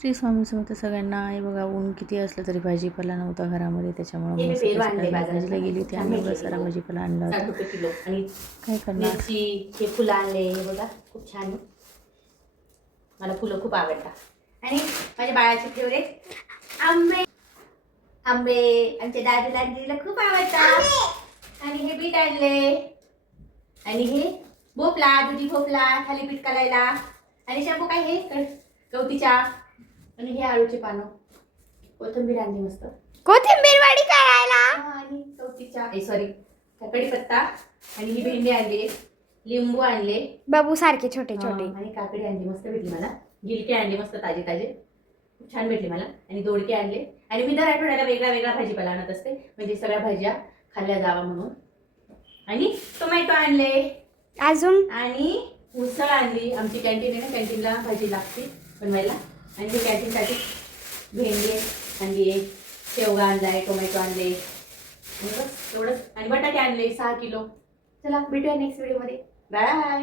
श्री स्वामी समर्थ सगळ्यांना. हे बघा, ऊन किती असलं तरी भाजीपाला नव्हता घरामध्ये, त्याच्यामुळे हे मस्त पेरू सकाळी आणले बाजारात भाजीला ना, गेली होती छान आणि एवढा भेटले सारा किलो. भाजीपाला आणला 60 होता. रुपये किलो. आणि काय करणार. मिरची, हे फुलं आणले, हे बघा खूप छान आहे. मला फुलं खूप आवडतात. आणि माझ्या बाळाचे फेवरेट आंबे. आंबे आमच्या दादीला खूप आवडतात. आणि हे बीट आणले. आणि हे भोपळा, दुधी भोपळा थालीपीठ करायला. आणि शॅम्पू काय हे गवतीच्या. आणि हे आळूचे पानं. कोथिंबीर आणली मस्त. कोथिंबीर वाडी करायला. आणि गवतीच्या सॉरी कढीपत्ता. आणि ही भेंडी आणली, लिंबू आणले बाबू सारखे छोटे छोटे. आणि काकडी आणली, मस्त भेटली मला. गिलके आणले मस्त ताजे ताजे, खूप छान भेटली मला. आणि दोडके आणले. आणि मी दर आठवड्याला वेगळा वेगळा भाजीपाला आणत असते, म्हणजे सगळ्या भाज्या खाल्ल्या जावा म्हणून. आणि टोमॅटो आणले. अजून आणि उसळ आणली. आमची कॅन्टीन आहे ना, कॅन्टीनला भाजी लागते बनवायला. आणि हे कॅन्टीनसाठी भेंडी आणली, शेवगा आणलाय, टोमॅटो आणले, बस एवढंच. आणि बटाटे आणले 6 किलो. चला भेटूया नेक्स्ट व्हिडिओमध्ये. बाय.